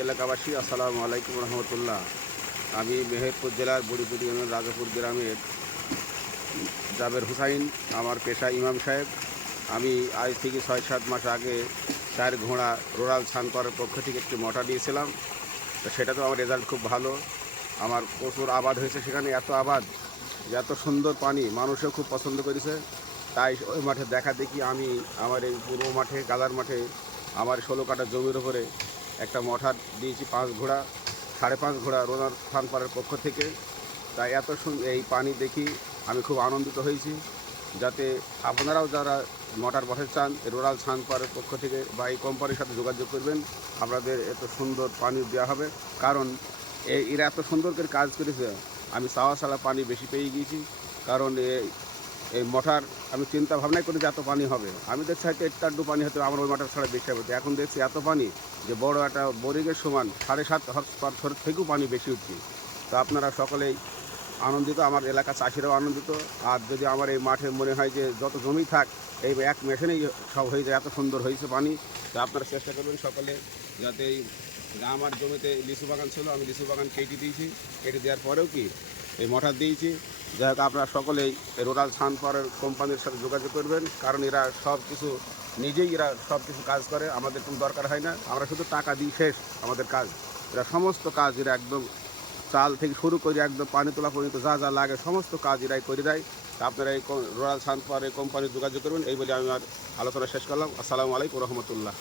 এলাকাবাসী আসসালামু আলাইকুম রহমতুল্লাহ। আমি মেহেরপুর জেলার বুড়িপুটি ইউনিয়ন রাজাপুর গ্রামের জাবের হুসাইন। আমার পেশা ইমাম সাহেব। আমি আজ থেকে ৬-৭ মাস আগে 4 ঘোড়া রুরাল ছান করার পক্ষ থেকে একটি মোটর দিয়েছিলাম। তো সেটাতেও আমার রেজাল্ট খুব ভালো। আমার প্রচুর আবাদ হয়েছে, সেখানে এত আবাদ যে এত সুন্দর পানি মানুষও খুব পছন্দ করেছে। তাই ওই মাঠে দেখা দেখি আমি আমার এই পূর্ব মাঠে গালার মাঠে আমার 16 কাঠা জমির উপরে একটা মোটর দিয়েছি 5 ঘোড়া, 5.5 ঘোড়া রোনার ফান পাড়ার পক্ষ থেকে। তাই এত এই পানি দেখি আমি খুব আনন্দিত হয়েছি। যাতে আপনারাও যারা মোটর বসাতে চান রুরাল ছান পাড়ার পক্ষ থেকে বা এই কোম্পানির সাথে যোগাযোগ করবেন, আপনাদের এত সুন্দর পানি দেওয়া হবে। কারণ এরা এত সুন্দর করে কাজ করেছে, আমি চাওয়া ছাড়া পানি বেশি পেয়ে গিয়েছি। কারণ এই মোটর আমি চিন্তা ভাবনাই করি যে এত পানি হবে। আমি দেখছি হয়তো একটু পানি হতে আমার ওই মোটর ছাড়া বেশি হবে, এখন দেখছি এত পানি যে বড় একটা বোরিংয়ের সমান 7.5 হর্স পাওয়ার থেকেও পানি বেশি উঠছে। তো আপনারা সকলেই আনন্দিত, আমার এলাকা চাষিরাও আনন্দিত। আর যদি আমার এই মাঠে মনে হয় যে যত জমি থাক এই এক মেশিনেই সব হয়ে যায়, এত সুন্দর হয়েছে পানি। তো আপনারা চেষ্টা করবেন সকলে যাতে আমার জমিতে লিচু বাগান ছিল, আমি লিচু বাগান কেটে দিয়েছি। কেটে দেওয়ার পরেও এই মোটর দিয়েছি। যাই হোক, আপনারা সকলেই রুরাল ছান পাওয়ার কোম্পানির সাথে যোগাযোগ করবেন। কারণ এরা সব কিছু নিজেই সব কিছু কাজ করে, আমাদের কোনো দরকার হয় না। আমরা শুধু টাকা দিই, শেষ আমাদের কাজ। এরা সমস্ত কাজ একদম চাল থেকে শুরু করে একদম পানি তোলা পর্যন্ত যা যা লাগে সমস্ত কাজ এরাই করে দেয়। তা আপনারা এই রুরাল ছান পাওয়ার এই কোম্পানির যোগাযোগ করবেন, এই বলে আমি আর আলোচনা শেষ করলাম। আসসালামু আলাইকুম রহমতুল্লাহ।